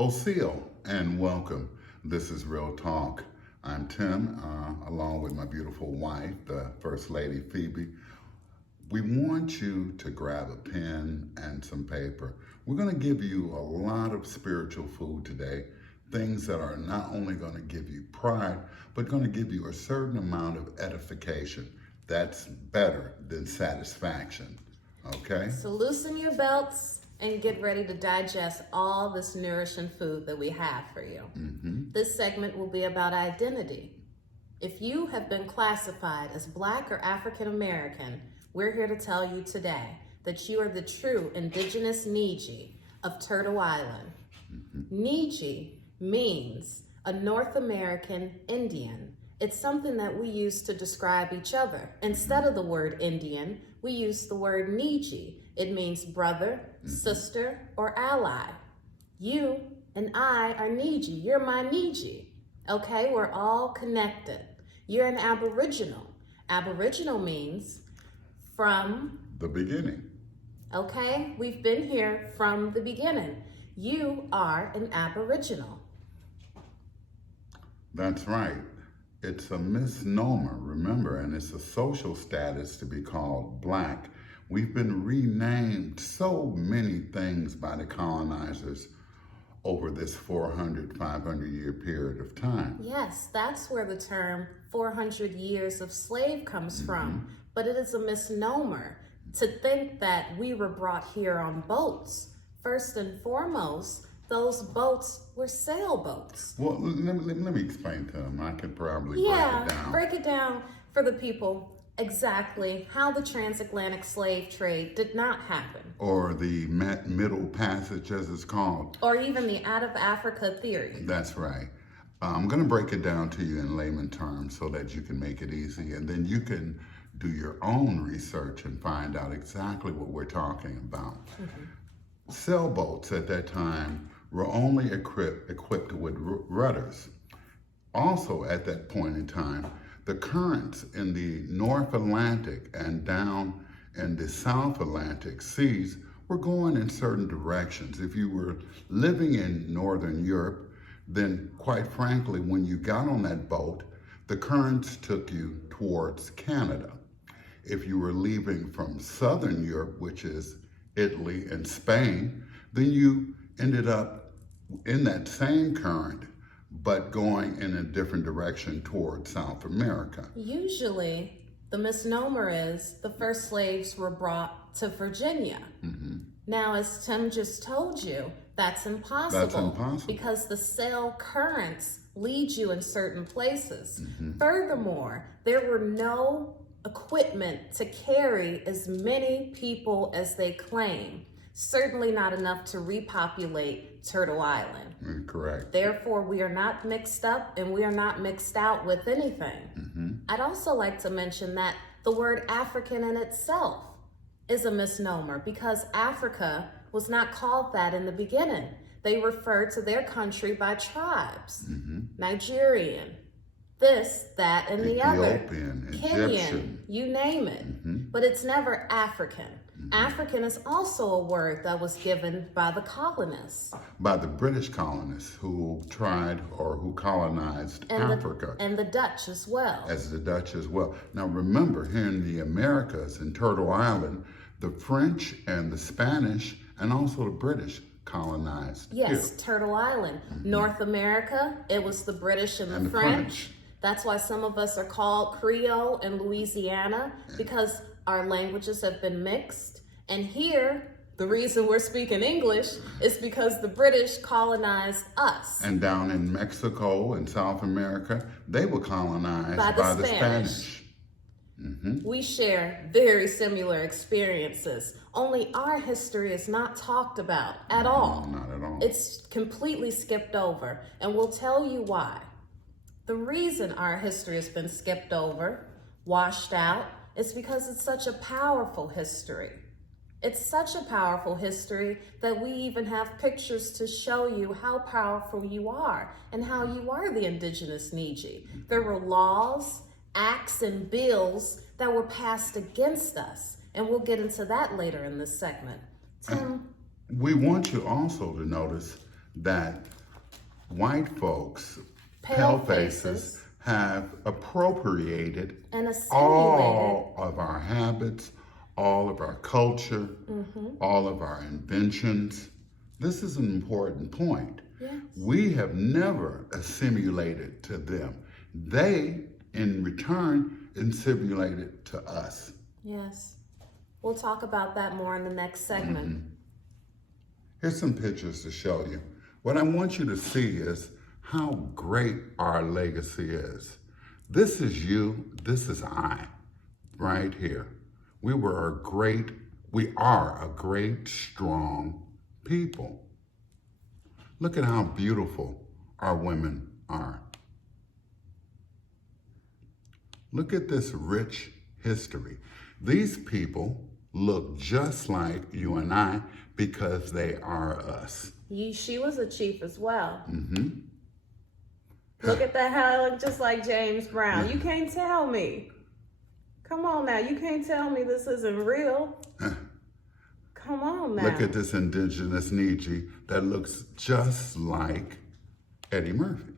Oseo, and welcome. This is Real Talk. I'm Tim, along with my beautiful wife, the First Lady Phoebe. We want you to grab a pen and some paper. We're going to give you a lot of spiritual food today, things that are not only going to give you pride, but going to give you a certain amount of edification. That's better than satisfaction, okay? So loosen your belts and get ready to digest all this nourishing food that we have for you. This segment will be about identity. If you have been classified as Black or African American, we're here to tell you today that you are the true indigenous Niji of Turtle Island. Niji means a North American Indian. It's something that we use to describe each other. Instead of the word Indian, we use the word Niji. It means brother, sister, or ally. You and I are Niji. You're my Niji. Okay, we're all connected. You're an Aboriginal. Aboriginal means from the beginning. Okay, we've been here from the beginning. You are an Aboriginal. That's right. It's a misnomer, remember, and it's a social status to be called Black. We've been renamed so many things by the colonizers over this 400, 500-year period of time. Yes, that's where the term 400 years of slave comes from, but it is a misnomer to think that we were brought here on boats. First and foremost, those boats were sailboats. Well, let me explain to them. I could probably break it down for the people exactly how the transatlantic slave trade did not happen. Or the Middle Passage, as it's called. Or even the out of Africa theory. That's right. I'm going to break it down to you in layman terms so that you can make it easy, and then you can do your own research and find out exactly what we're talking about. Sailboats at that time were only equipped with rudders. Also at that point in time, the currents in the North Atlantic and down in the South Atlantic seas were going in certain directions. If you were living in Northern Europe, then quite frankly, when you got on that boat, the currents took you towards Canada. If you were leaving from Southern Europe, which is Italy and Spain, then you ended up in that same current, but going in a different direction toward South America. Usually, the misnomer is the first slaves were brought to Virginia. Now, as Tim just told you, that's impossible. That's impossible. Because the sail currents lead you in certain places. Furthermore, there were no equipment to carry as many people as they claim. Certainly not enough to repopulate Turtle Island. Correct. Therefore, we are not mixed up and we are not mixed out with anything. I'd also like to mention that the word African in itself is a misnomer because Africa was not called that in the beginning. They referred to their country by tribes. Nigerian, this, that, and the other. Ethiopian, Kenyan, Egyptian. you name it. But it's never African. African is also a word that was given by the colonists. By the British colonists who tried or who colonized Africa. And the Dutch as well. As the Dutch as well. Now remember, here in the Americas, in Turtle Island, the French and the Spanish and also the British colonized Yes, here. Turtle Island. North America, it was the British and the French. That's why some of us are called Creole in Louisiana, because our languages have been mixed. And here, the reason we're speaking English is because the British colonized us. And down in Mexico and South America, they were colonized by the Spanish. We share very similar experiences, only our history is not talked about at all. No, not at all. It's completely skipped over, and we'll tell you why. The reason our history has been skipped over, washed out, is because it's such a powerful history. It's such a powerful history that we even have pictures to show you how powerful you are and how you are the indigenous Niji. There were laws, acts, and bills that were passed against us, and we'll get into that later in this segment. Tim? We want you also to notice that white folks, Pale faces, have appropriated and assimilated all of our habits, all of our culture, all of our inventions. This is an important point. Yes. We have never assimilated to them. They, in return, assimilated to us. Yes. We'll talk about that more in the next segment. Here's some pictures to show you. What I want you to see is how great our legacy is. This is you, this is I, right here. We are a great, strong people. Look at how beautiful our women are. Look at this rich history. These people look just like you and I because they are us. She was a chief as well. Look at that, how it looked just like James Brown. You can't tell me. Come on now, you can't tell me this isn't real. Come on now. Look at this indigenous Nietzsche that looks just like Eddie Murphy.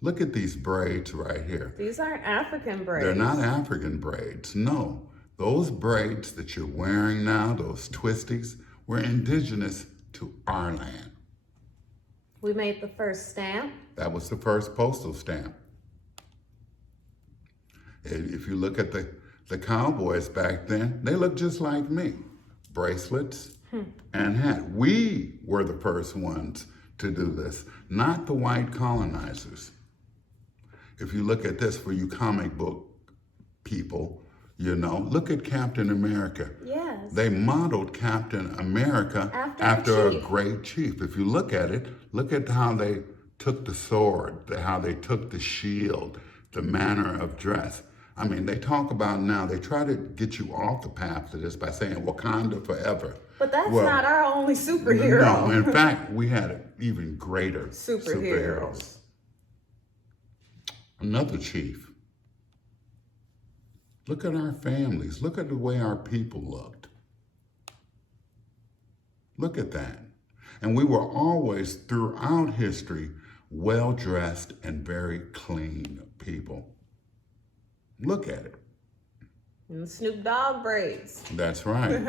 Look at these braids right here. These aren't African braids. They're not African braids, no. Those braids that you're wearing now, those twisties, were indigenous to our land. We made the first stamp. That was the first postal stamp. If you look at the cowboys back then, they looked just like me. Bracelets and hat. We were the first ones to do this, not the white colonizers. If you look at this for you comic book people, you know, look at Captain America. Yes. They modeled Captain America after a great chief. If you look at it, look at how they took the sword, how they took the shield, the manner of dress. I mean, they talk about now, they try to get you off the path to this by saying Wakanda forever. But that's not our only superhero. No, in fact, we had even greater superheroes. Another chief. Look at our families. Look at the way our people looked. Look at that. And we were always, throughout history, well-dressed and very clean people. Look at it. And Snoop Dogg braids. That's right.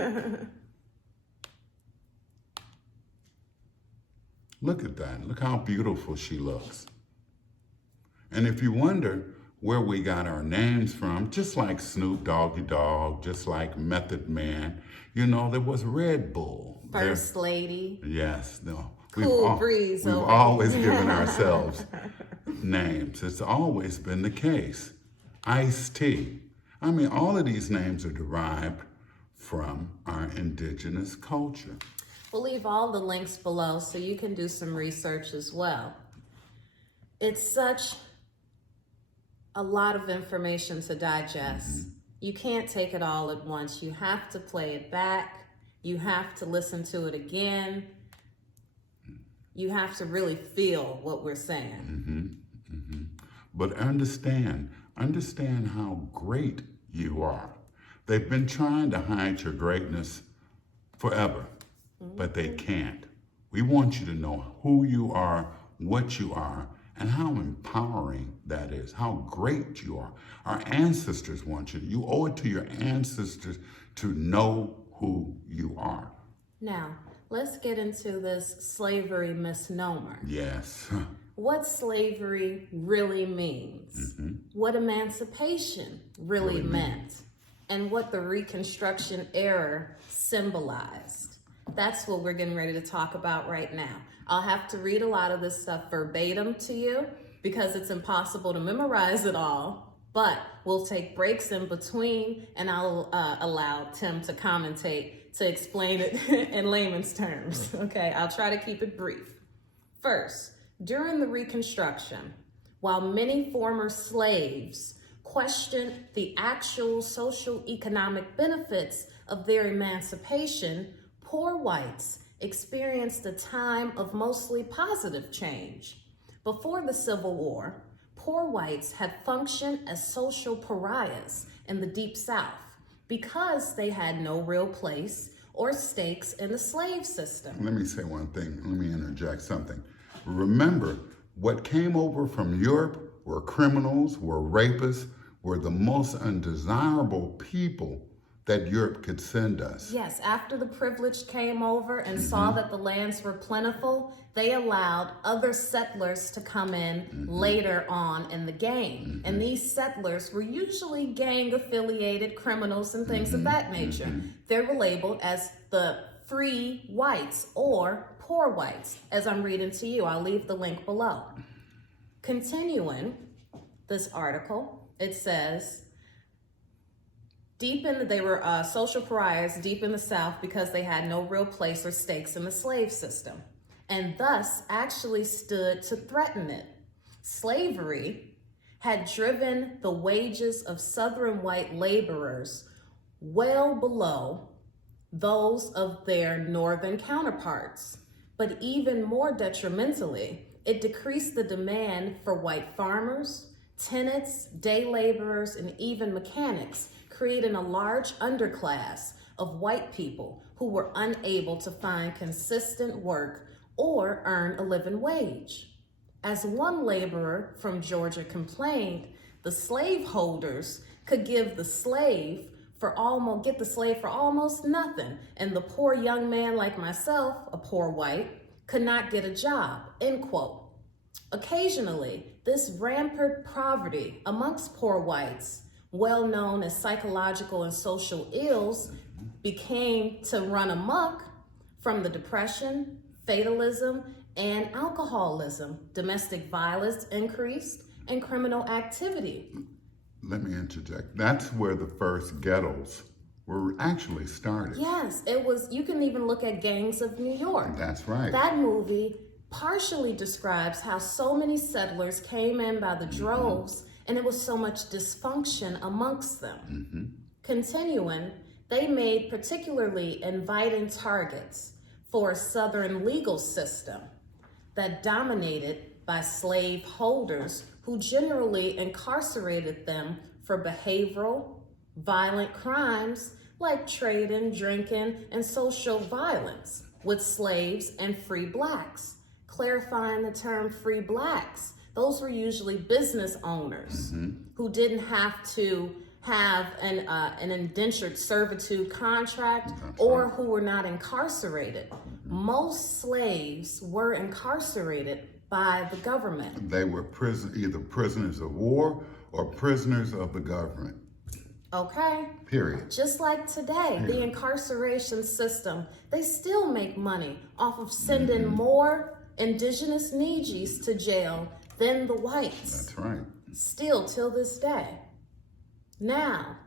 Look at that. Look how beautiful she looks. And if you wonder where we got our names from, just like Snoop Doggy Dogg, just like Method Man, you know, there was Red Bull. First Lady. Yes. No. Cool Breeze. We've always given ourselves names. It's always been the case. Ice-T. I mean, all of these names are derived from our indigenous culture. We'll leave all the links below so you can do some research as well. It's such a lot of information to digest. You can't take it all at once. You have to play it back. You have to listen to it again. You have to really feel what we're saying. But understand how great you are. They've been trying to hide your greatness forever, but they can't. We want you to know who you are, what you are, and how empowering that is, how great you are. Our ancestors want you. You owe it to your ancestors to know who you are. Now, let's get into this slavery misnomer. Yes. What slavery really means, what emancipation really meant, and what the Reconstruction era symbolized. That's what we're getting ready to talk about right now. I'll have to read a lot of this stuff verbatim to you because it's impossible to memorize it all, but we'll take breaks in between and I'll allow Tim to commentate to explain it in layman's terms. Okay, I'll try to keep it brief. First, during the Reconstruction, while many former slaves questioned the actual social economic benefits of their emancipation, poor whites experienced a time of mostly positive change. Before the Civil War, poor whites had functioned as social pariahs in the Deep South because they had no real place or stakes in the slave system. Let me say one thing. Let me interject something. Remember, what came over from Europe were criminals, were rapists, were the most undesirable people that Europe could send us. Yes, after the privileged came over and saw that the lands were plentiful, they allowed other settlers to come in later on in the game. And these settlers were usually gang-affiliated criminals and things of that nature. They were labeled as the free whites or poor whites, as I'm reading to you. I'll leave the link below. Continuing this article, it says, they were social pariahs deep in the South because they had no real place or stakes in the slave system, and thus actually stood to threaten it. Slavery had driven the wages of Southern white laborers well below those of their Northern counterparts. But even more detrimentally, it decreased the demand for white farmers, tenants, day laborers, and even mechanics, creating a large underclass of white people who were unable to find consistent work or earn a living wage. As one laborer from Georgia complained, the slaveholders could give the slave for almost nothing, and the poor young man like myself, a poor white, could not get a job, end quote. Occasionally, this rampant poverty amongst poor whites, well known as psychological and social ills, became to run amok from the depression, fatalism, and alcoholism. Domestic violence increased and criminal activity. Let me interject. That's where the first ghettos were actually started. Yes, it was. You can even look at Gangs of New York. That's right. That movie partially describes how so many settlers came in by the droves, and it was so much dysfunction amongst them. Continuing, they made particularly inviting targets for a Southern legal system that dominated by slave holders who generally incarcerated them for behavioral, violent crimes like trading, drinking, and social violence with slaves and free blacks. Clarifying the term free blacks, those were usually business owners who didn't have to have an indentured servitude contract or who were not incarcerated. Most slaves were incarcerated by the government. They were either prisoners of war or prisoners of the government. Okay. Period. Just like today, the incarceration system, they still make money off of sending more indigenous Neegies to jail than the whites. That's right. Still till this day. Now,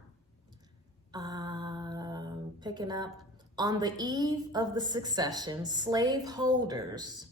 picking up, on the eve of the succession, slaveholders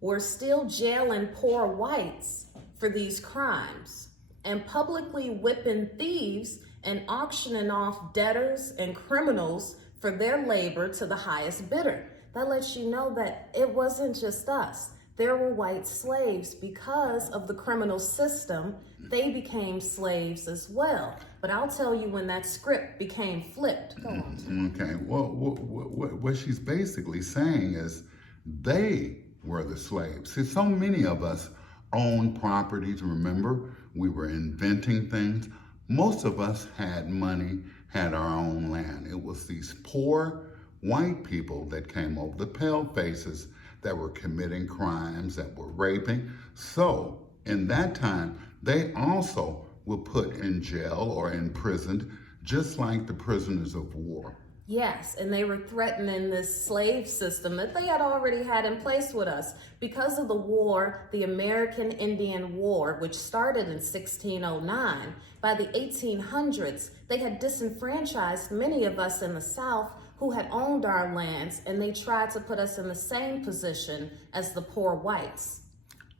were still jailing poor whites for these crimes and publicly whipping thieves and auctioning off debtors and criminals for their labor to the highest bidder. That lets you know that it wasn't just us. There were white slaves. Because of the criminal system, they became slaves as well. But I'll tell you when that script became flipped. Go on. Okay, well, what she's basically saying is they were the slaves. See, so many of us own properties, remember? We were inventing things. Most of us had money, had our own land. It was these poor white people that came over, the pale faces that were committing crimes, that were raping. So in that time, they also were put in jail or imprisoned, just like the prisoners of war. Yes, and they were threatening this slave system that they had already had in place with us. Because of the war, the American Indian War, which started in 1609, by the 1800s, they had disenfranchised many of us in the South who had owned our lands, and they tried to put us in the same position as the poor whites.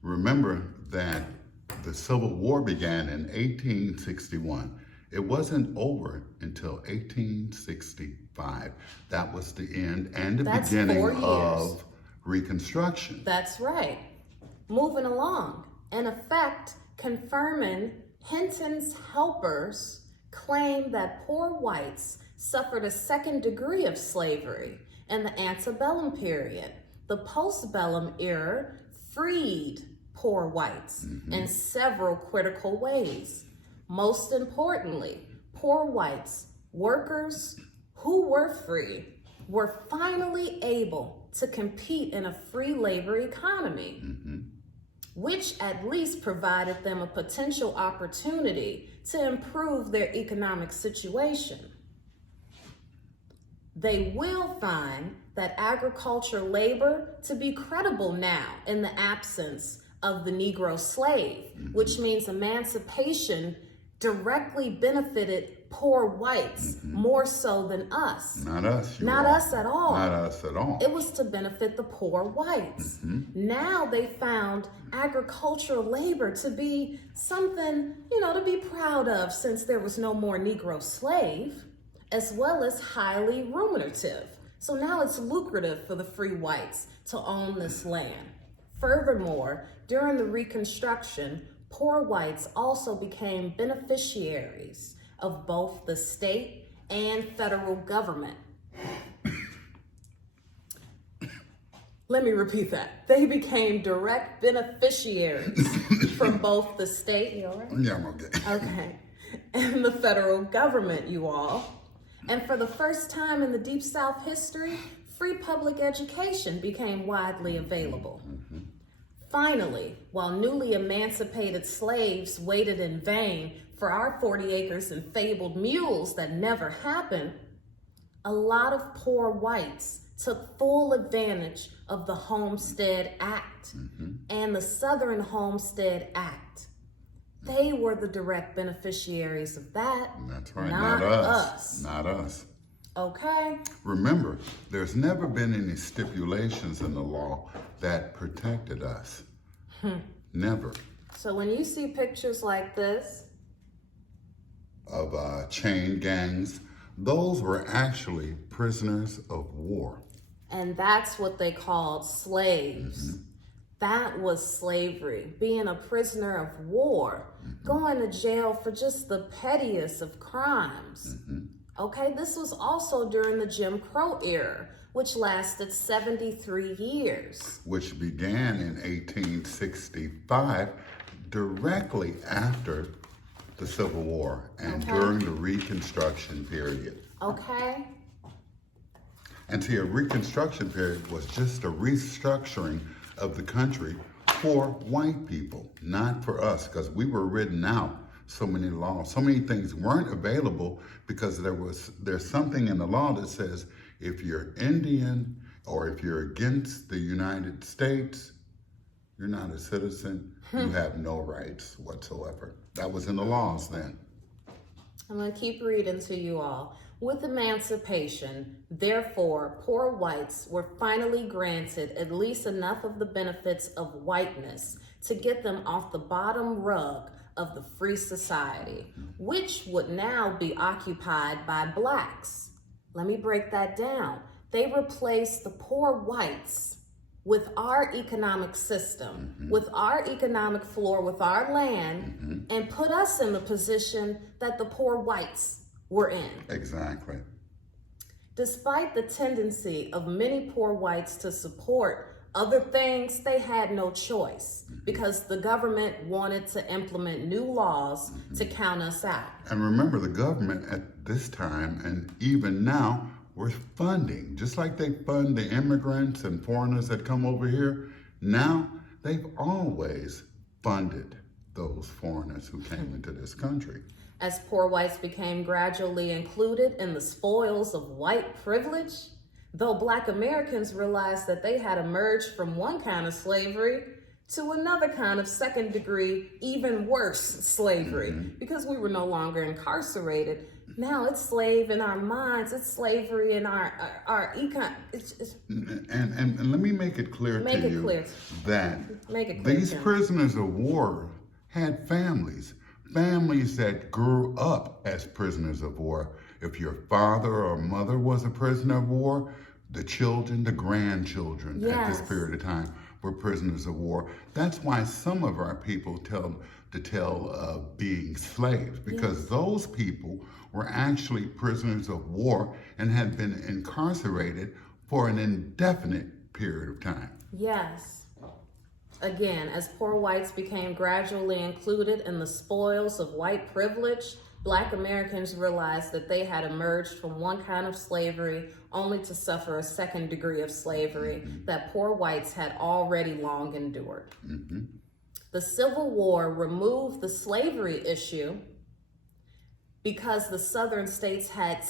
Remember that the Civil War began in 1861. It wasn't over until 1865. That was the end and the beginning of Reconstruction. That's right. Moving along. In effect, confirming Hinton's helpers claimed that poor whites suffered a second degree of slavery in the antebellum period. The postbellum era freed poor whites in several critical ways. Most importantly, poor whites, workers who were free, were finally able to compete in a free labor economy, which at least provided them a potential opportunity to improve their economic situation. They will find that agricultural labor to be credible now in the absence of the Negro slave, which means emancipation directly benefited poor whites more so than us. Not us. Not us at all. Not us at all. It was to benefit the poor whites. Now they found agricultural labor to be something, to be proud of, since there was no more Negro slave, as well as highly remunerative. So now it's lucrative for the free whites to own this land. Furthermore, during the Reconstruction, poor whites also became beneficiaries of both the state and federal government. Let me repeat that. They became direct beneficiaries from both the state, Yeah, I'm okay. okay, and the federal government, you all. And for the first time in the Deep South history, free public education became widely available. Finally, while newly emancipated slaves waited in vain for our 40 acres and fabled mules that never happened, a lot of poor whites took full advantage of the Homestead Act and the Southern Homestead Act. They were the direct beneficiaries of that. That's right. Not us. Not us. Okay? Remember, there's never been any stipulations in the law that protected us. Never. So when you see pictures like this, Of chain gangs, those were actually prisoners of war. and that's what they called slaves. That was slavery, being a prisoner of war, going to jail for just the pettiest of crimes. Okay, this was also during the Jim Crow era, which lasted 73 years. Which began in 1865, directly after the Civil War and during the Reconstruction period. Okay? And see, a Reconstruction period was just a restructuring of the country for white people, not for us, because we were written out so many laws. So many things weren't available because there's something in the law that says if you're Indian or if you're against the United States, you're not a citizen, you have no rights whatsoever. That was in the laws then. I'm going to keep reading to you all. With emancipation, therefore, poor whites were finally granted at least enough of the benefits of whiteness to get them off the bottom rug of the free society, which would now be occupied by blacks. Let me break that down. They replaced the poor whites with our economic system, with our economic floor, with our land, and put us in the position that the poor whites were in. Exactly. Despite the tendency of many poor whites to support other things, they had no choice because the government wanted to implement new laws to count us out. And remember, the government at this time and even now were funding, just like they fund the immigrants and foreigners that come over here. Now, they've always funded those foreigners who came into this country. As poor whites became gradually included in the spoils of white privilege, though Black Americans realized that they had emerged from one kind of slavery to another kind of second degree, even worse slavery, because we were no longer incarcerated. Now it's slave in our minds, it's slavery in our econ. And let me make it clear to you that these prisoners of war had families that grew up as prisoners of war. If your father or mother was a prisoner of war, the children, the grandchildren at this period of time were prisoners of war. That's why some of our people tell the tale of being slaves, because those people were actually prisoners of war and had been incarcerated for an indefinite period of time. Yes. Again, as poor whites became gradually included in the spoils of white privilege, Black Americans realized that they had emerged from one kind of slavery only to suffer a second degree of slavery that poor whites had already long endured. The Civil War removed the slavery issue because the Southern states had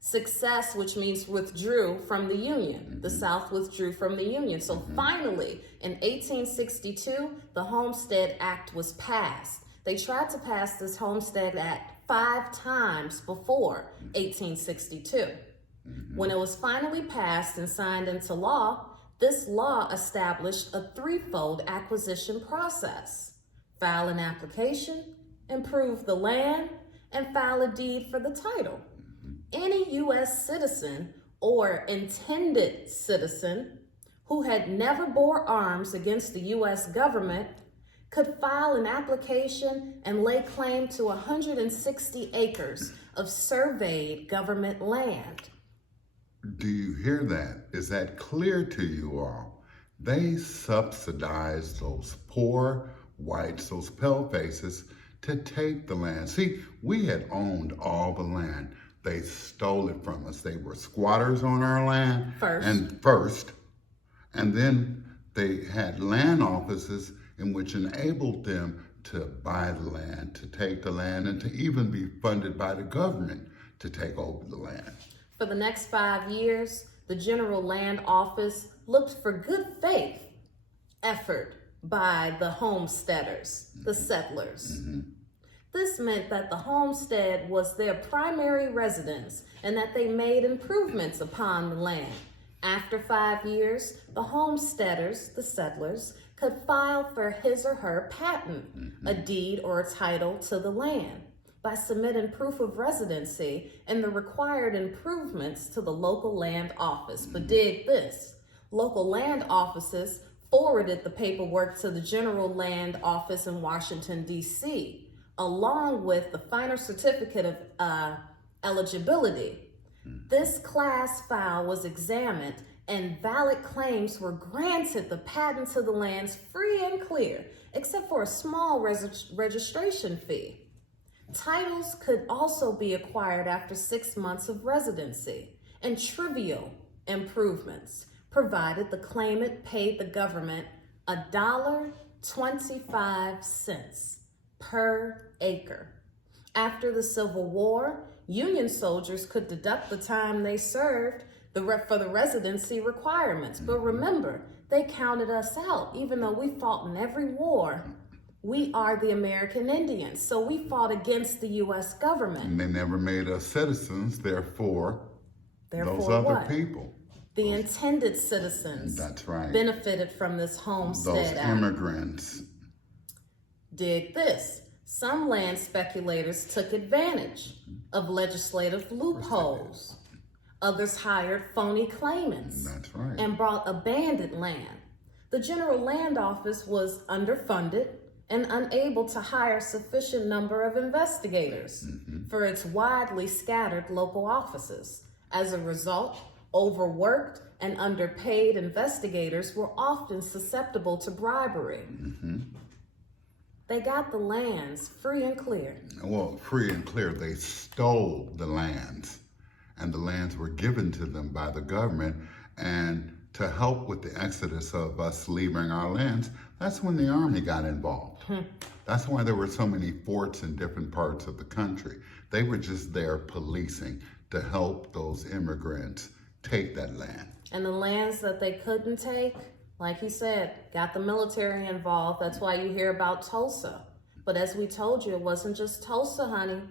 success, which means withdrew from the Union. The South withdrew from the Union. So finally, in 1862, the Homestead Act was passed. They tried to pass this Homestead Act 5 times before 1862. When it was finally passed and signed into law, this law established a threefold acquisition process: file an application, improve the land, and file a deed for the title. Any U.S. citizen or intended citizen who had never bore arms against the U.S. government could file an application and lay claim to 160 acres of surveyed government land. Do you hear that? Is that clear to you all? They subsidized those poor whites, those palefaces, to take the land. See, we had owned all the land. They stole it from us. They were squatters on our land first, and then they had land offices in which enabled them to buy the land, to take the land, and to even be funded by the government to take over the land. For the next 5 years, the General Land Office looked for good faith effort by the homesteaders, the settlers. This meant that the homestead was their primary residence and that they made improvements upon the land. After 5 years, the homesteaders, the settlers, could file for his or her patent, a deed or a title to the land, by submitting proof of residency and the required improvements to the local land office. But dig this, local land offices forwarded the paperwork to the General Land Office in Washington, D.C., along with the final certificate of eligibility. This class file was examined and valid claims were granted the patent to the lands free and clear, except for a small registration fee. Titles could also be acquired after 6 months of residency, and trivial improvements, provided the claimant paid the government $1.25 per acre. After the Civil War, Union soldiers could deduct the time they served for the residency requirements. But remember, they counted us out. Even though we fought in every war, we are the American Indians, so we fought against the U.S. government. And they never made us citizens, therefore those other what? people. The intended citizens That's right. benefited from this Homestead Those Act. immigrants. Dig this. Some land speculators took advantage of legislative loopholes. Others hired phony claimants. That's right. And brought abandoned land. The General Land Office was underfunded and unable to hire sufficient number of investigators for its widely scattered local offices. As a result, overworked and underpaid investigators were often susceptible to bribery. They got the lands free and clear. Well, free and clear, they stole the lands, and the lands were given to them by the government. And to help with the exodus of us leaving our lands, that's when the Army got involved. That's why there were so many forts in different parts of the country. They were just there policing to help those immigrants take that land. And the lands that they couldn't take, like he said, got the military involved. That's why you hear about Tulsa. But as we told you, it wasn't just Tulsa, honey.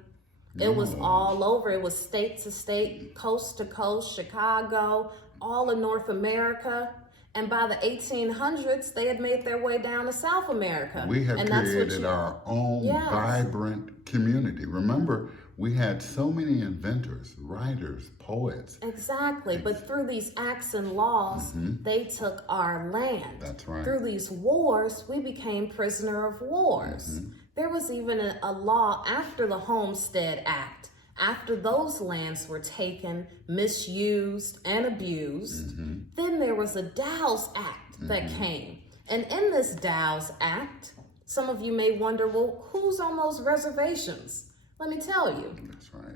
It was all over. It was state to state, coast to coast, Chicago, all of North America. And by the 1800s, they had made their way down to South America. We had created our own vibrant community. Remember, we had so many inventors, writers, poets. Exactly. But through these acts and laws, they took our land. That's right. Through these wars, we became prisoner of wars. There was even a law after the Homestead Act. After those lands were taken, misused, and abused, then there was a Dow's Act that came. And in this Dow's Act, some of you may wonder, well, who's on those reservations? Let me tell you. That's right.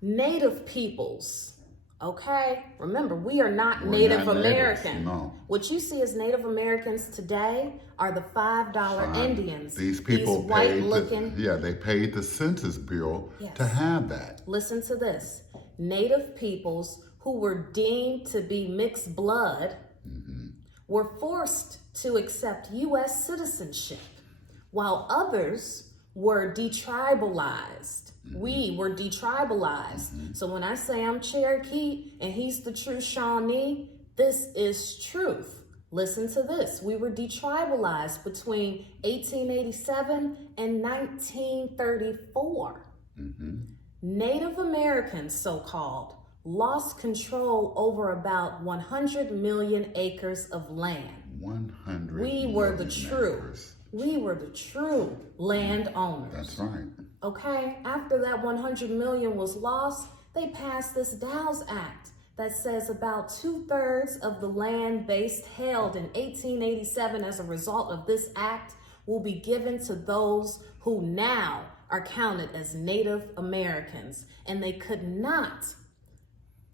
Native peoples. Okay? Remember, we are not We're Native not natives, American. no. What you see as Native Americans today are the $5 Indians. These people These white paid looking. they paid the Census Bureau Yes. to have that. Listen to this. Native peoples who were deemed to be mixed blood were forced to accept U.S. citizenship, while others were detribalized. We were detribalized. So when I say I'm Cherokee and he's the true Shawnee, this is truth. Listen to this. We were detribalized between 1887 and 1934. Native Americans, so-called, lost control over about 100 million acres of land. 100 We were the million true. acres. We were the true landowners. That's right. Okay, after that 100 million was lost, they passed this Dow's Act that says about 2/3 of the land base held in 1887 as a result of this act will be given to those who now are counted as Native Americans. And they could not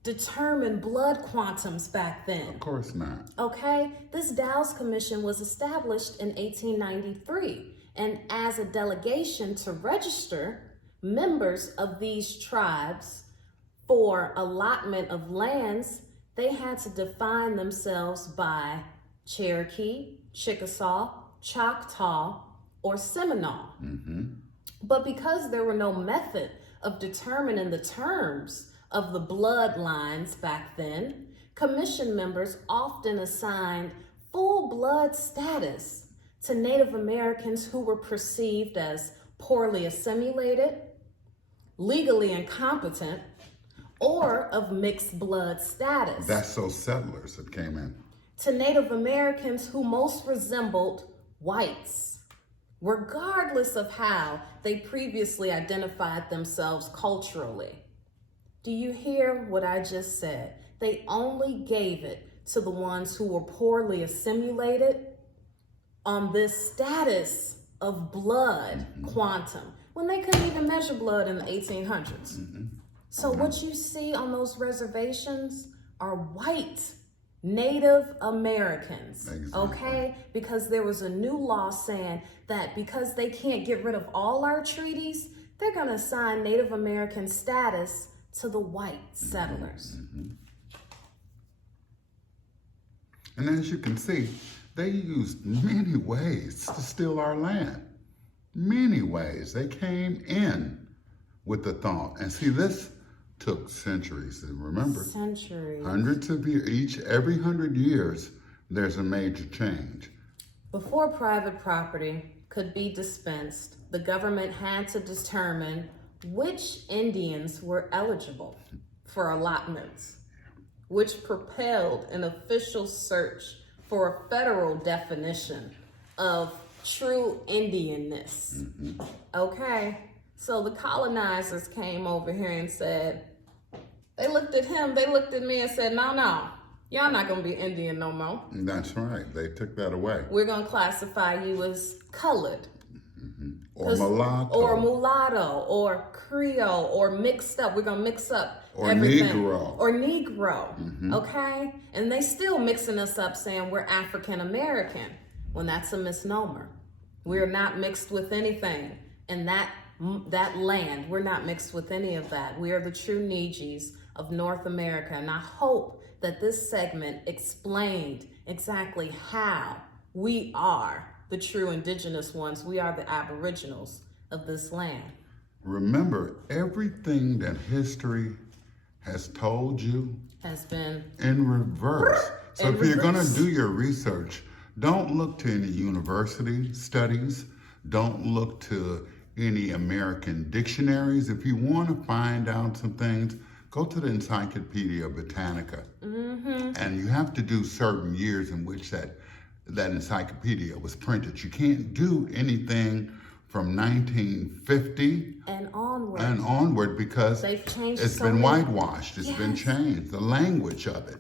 determine blood quantums back then. Of course not. Okay, this Dow's Commission was established in 1893, and as a delegation to register members of these tribes for allotment of lands, they had to define themselves by Cherokee, Chickasaw, Choctaw, or Seminole. But because there were no method of determining the terms of the bloodlines back then, commission members often assigned full blood status to Native Americans who were perceived as poorly assimilated, legally incompetent, or of mixed blood status. That's those settlers that came in. To Native Americans who most resembled whites, regardless of how they previously identified themselves culturally. Do you hear what I just said? They only gave it to the ones who were poorly assimilated on this status of blood quantum, when they couldn't even measure blood in the 1800s. So what you see on those reservations are white Native Americans, okay? Because there was a new law saying that because they can't get rid of all our treaties, they're gonna assign Native American status to the white settlers. And as you can see, they used many ways to steal our land. Many ways. They came in with the thought. And see, this took centuries. And remember, Centuries. hundreds of years, every 100 years, there's a major change. Before private property could be dispensed, the government had to determine which Indians were eligible for allotments, which propelled an official search for a federal definition of true Indianness. Okay, so the colonizers came over here and said, they looked at him, they looked at me and said, no, y'all not gonna be Indian no more. That's right. They took that away. We're gonna classify you as colored. Or mulatto. Or mulatto, or Creole, or mixed up. We're gonna mix up Or everything. Negro. Or Negro, okay? And they still mixing us up saying we're African American, when that's a misnomer. We're not mixed with anything. And that land, we're not mixed with any of that. We are the true Nijis of North America. And I hope that this segment explained exactly how we are the true indigenous ones. We are the aboriginals of this land. Remember, everything that history has told you Has been in reverse. So In if you're going to reverse. do your research, don't look to any university studies. Don't look to any American dictionaries. If you want to find out some things, go to the Encyclopedia Britannica. And you have to do certain years in which that encyclopedia was printed. You can't do anything from 1950 and onward because they've changed. It's been whitewashed. It's been changed. The language of it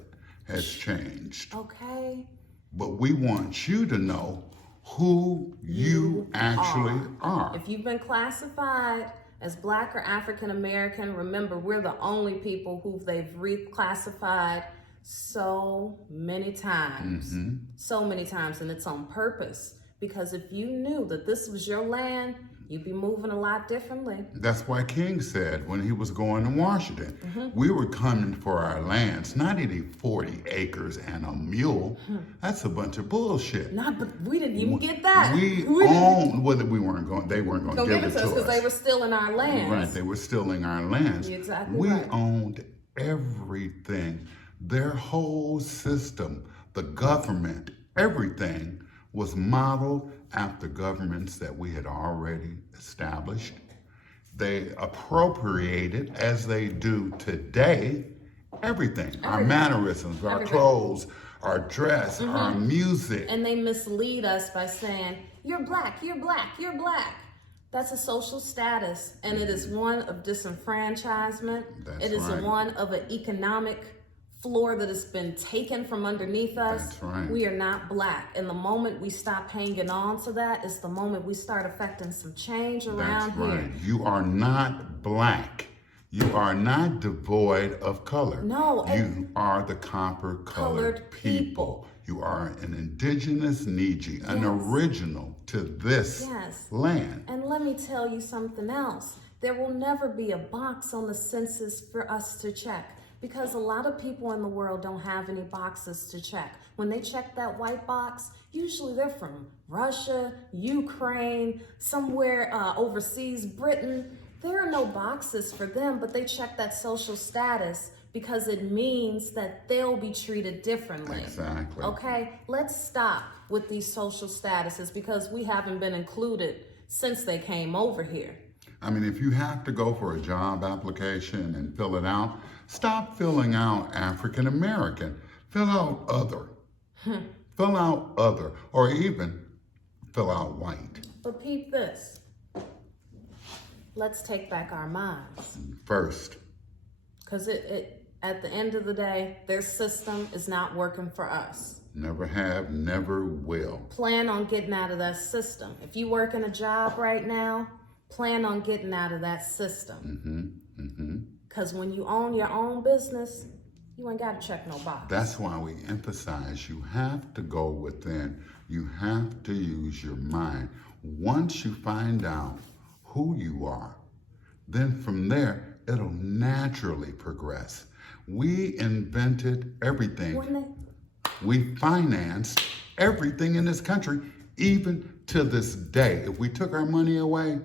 has changed. Okay. But we want you to know who you actually are. If you've been classified as Black or African American, remember we're the only people who they've reclassified so many times. So many times, and it's on purpose. Because if you knew that this was your land, you'd be moving a lot differently. That's why King said when he was going to Washington, we were coming for our lands, not any 40 acres and a mule. That's a bunch of bullshit. But we didn't even get that. We owned, whether we weren't going, they weren't going to give it to us. Because they were still in our lands. Right, they were still in our lands. Exactly we right. owned everything. Their whole system, the government, everything was modeled after governments that we had already established. They appropriated, as they do today, everything. Our mannerisms, our clothes, our dress, our music. And they mislead us by saying, you're Black, you're Black, you're Black. That's a social status, and it is one of disenfranchisement. It is one of an economic floor that has been taken from underneath us. That's right. We are not Black. And the moment we stop hanging on to that is the moment we start affecting some change around That's right. here. You are not Black. You are not devoid of color. No. You are the copper-colored people. You are an indigenous Niji, an original to this land. And let me tell you something else. There will never be a box on the census for us to check. Because a lot of people in the world don't have any boxes to check. When they check that white box, usually they're from Russia, Ukraine, somewhere overseas, Britain. There are no boxes for them, but they check that social status because it means that they'll be treated differently. Exactly. Okay, let's stop with these social statuses because we haven't been included since they came over here. I mean, if you have to go for a job application and fill it out, stop filling out African American. Fill out other. Fill out other, or even fill out white. But peep this. Let's take back our minds. First. Because at the end of the day, their system is not working for us. Never have, never will. Plan on getting out of that system. If you work in a job right now, plan on getting out of that system. Because when you own your own business, you ain't got to check no box. That's why we emphasize you have to go within. You have to use your mind. Once you find out who you are, then from there, it'll naturally progress. We invented everything. We financed everything in this country, even to this day. If we took our money away.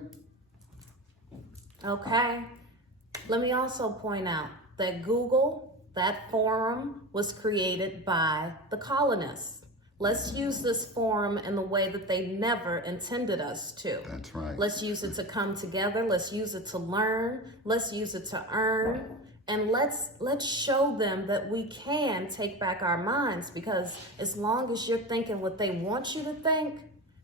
Okay. Let me also point out that Google, that forum, was created by the colonists. Let's use this forum in the way that they never intended us to. That's right. Let's use it to come together. Let's use it to learn. Let's use it to earn. And let's show them that we can take back our minds, because as long as you're thinking what they want you to think,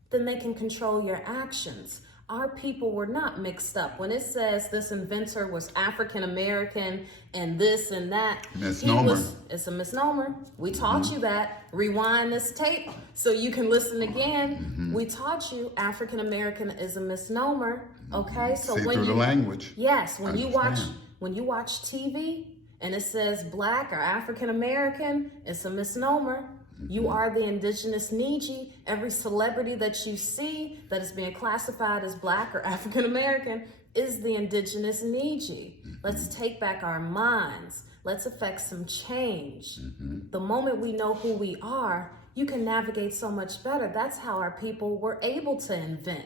then they can control your actions. Our people were not mixed up. When it says this inventor was African American and this and that, misnomer. It's a misnomer. We taught you that. Rewind this tape so you can listen again. We taught you African American is a misnomer. Okay, so see through the language. Yes, when you watch TV and it says Black or African American, it's a misnomer. You are the indigenous Niji. Every celebrity that you see that is being classified as Black or African American is the indigenous Niji. Let's take back our minds. Let's affect some change. The moment we know who we are, you can navigate so much better. That's how our people were able to invent.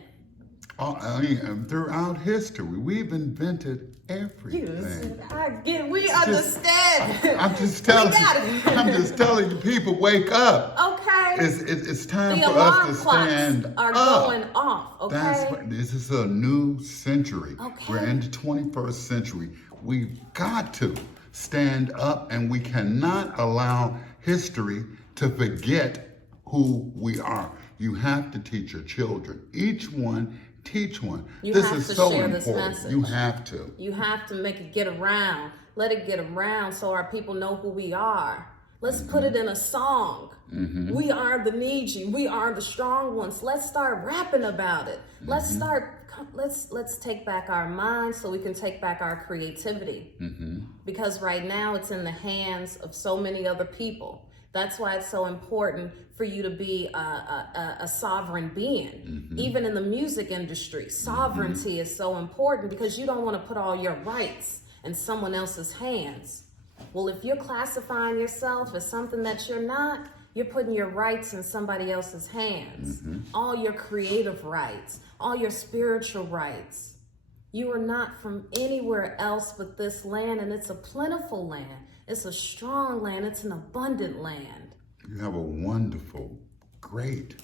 I mean, throughout history, we've invented everything. I get it. We understand. I'm just telling you people, wake up. Okay. okay? It's time The for alarm us to clocks stand are up. going off, okay? This is a new century. Okay. We're in the 21st century. We've got to stand up, and we cannot allow history to forget who we are. You have to teach your children. Each one, teach one. This is to so share important. This message. You have to. You have to make it get around. Let it get around so our people know who we are. Let's put it in a song. We are the Needy. We are the strong ones. Let's start rapping about it. Let's take back our minds so we can take back our creativity. Because right now it's in the hands of so many other people. That's why it's so important for you to be a sovereign being. Even in the music industry, sovereignty is so important because you don't want to put all your rights in someone else's hands. Well, if you're classifying yourself as something that you're not, you're putting your rights in somebody else's hands. All your creative rights, all your spiritual rights. You are not from anywhere else but this land, and it's a plentiful land. It's a strong land. It's an abundant land. You have a wonderful, great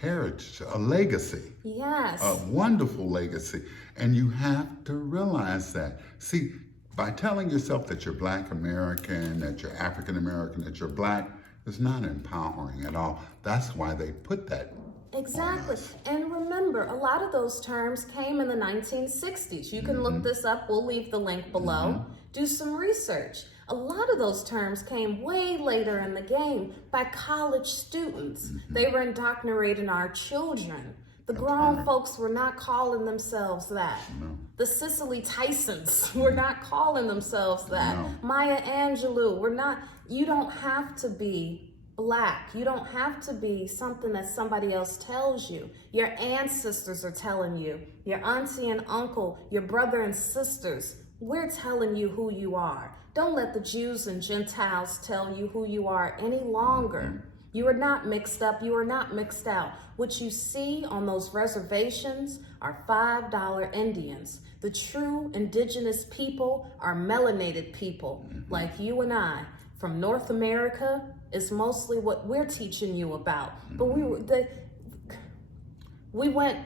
heritage, a legacy. Yes. A wonderful legacy. And you have to realize that. See, by telling yourself that you're Black American, that you're African American, that you're Black, is not empowering at all. That's why they put that. Exactly. And remember, a lot of those terms came in the 1960s. You can look this up. We'll leave the link below. Do some research. A lot of those terms came way later in the game by college students. They were indoctrinating our children. The grown folks were not calling themselves that. No. The Cicely Tysons were not calling themselves that. No. Maya Angelou, we're not. You don't have to be Black. You don't have to be something that somebody else tells you. Your ancestors are telling you. Your auntie and uncle, your brother and sisters, we're telling you who you are. Don't let the Jews and Gentiles tell you who you are any longer. You are not mixed up. You are not mixed out. What you see on those reservations are $5 Indians. The true indigenous people are melanated people like you and I. From North America is mostly what we're teaching you about. But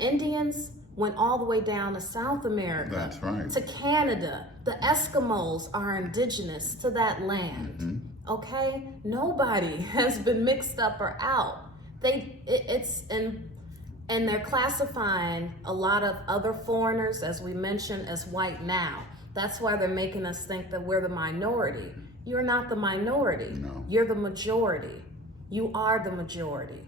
Indians went all the way down to South America. That's right. To Canada. The Eskimos are indigenous to that land. Okay? Nobody has been mixed up or out. And they're classifying a lot of other foreigners, as we mentioned, as white now. That's why they're making us think that we're the minority. You're not the minority. No. You're the majority. You are the majority.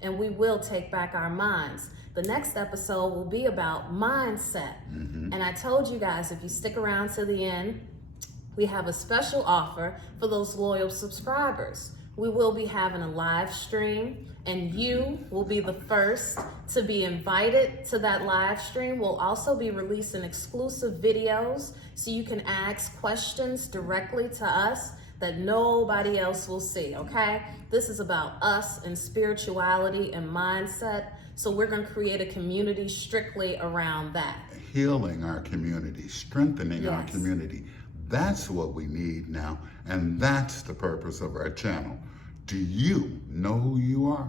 And we will take back our minds. The next episode will be about mindset. And I told you guys, if you stick around to the end, we have a special offer for those loyal subscribers. We will be having a live stream, and you will be the first to be invited to that live stream. We'll also be releasing exclusive videos so you can ask questions directly to us that nobody else will see, okay? This is about us and spirituality and mindset. So we're going to create a community strictly around that. Healing our community, strengthening our community. That's what we need now, and that's the purpose of our channel. Do you know who you are?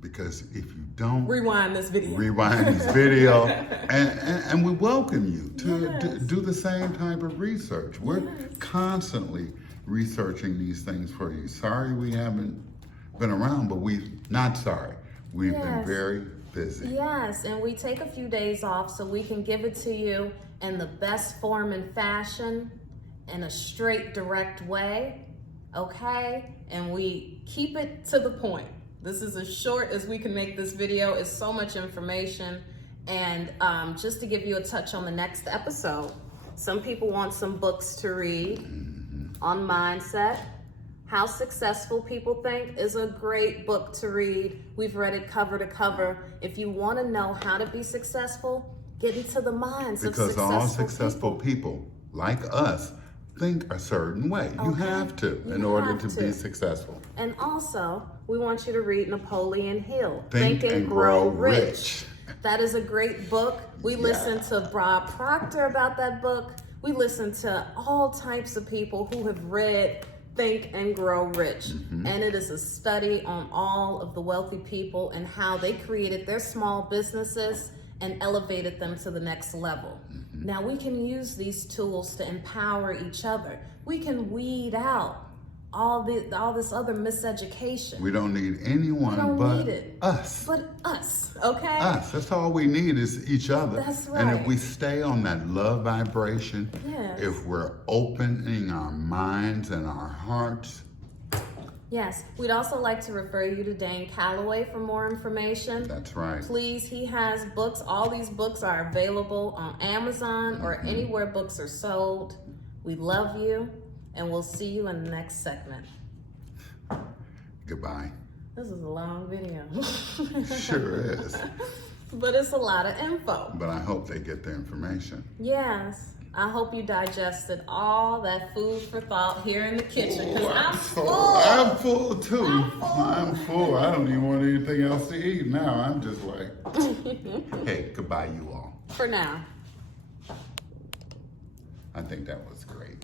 Because if you don't, rewind this video. And we welcome you to do the same type of research. We're constantly researching these things for you. Sorry we haven't been around, but we've not sorry. We've been very busy. Yes, and we take a few days off so we can give it to you in the best form and fashion, in a straight, direct way, okay? And we keep it to the point. This is as short as we can make this video. It's so much information. And just to give you a touch on the next episode, some people want some books to read on mindset. How Successful People Think is a great book to read. We've read it cover to cover. If you want to know how to be successful, get into the minds of successful people. Because all successful people, like us, think a certain way. You have to in order to be successful. And also, we want you to read Napoleon Hill, Think and Grow Rich. That is a great book. We listened to Bob Proctor about that book. We listened to all types of people who have read Think and Grow Rich. And it is a study on all of the wealthy people and how they created their small businesses and elevated them to the next level. Now we can use these tools to empower each other. We can weed out all this other miseducation. We don't need anyone but us. But us, okay? Us. That's all we need is each other. That's right. And if we stay on that love vibration, Yes. if we're opening our minds and our hearts. Yes. We'd also like to refer you to Dane Calloway for more information. That's right. Please, he has books. All these books are available on Amazon or anywhere books are sold. We love you. And we'll see you in the next segment. Goodbye. This is a long video. Sure is. But it's a lot of info. But I hope they get the information. Yes. I hope you digested all that food for thought here in the kitchen. 'Cause I'm full. I'm full too. I'm full. I don't even want anything else to eat now. I'm just like, hey, goodbye you all. For now. I think that was great.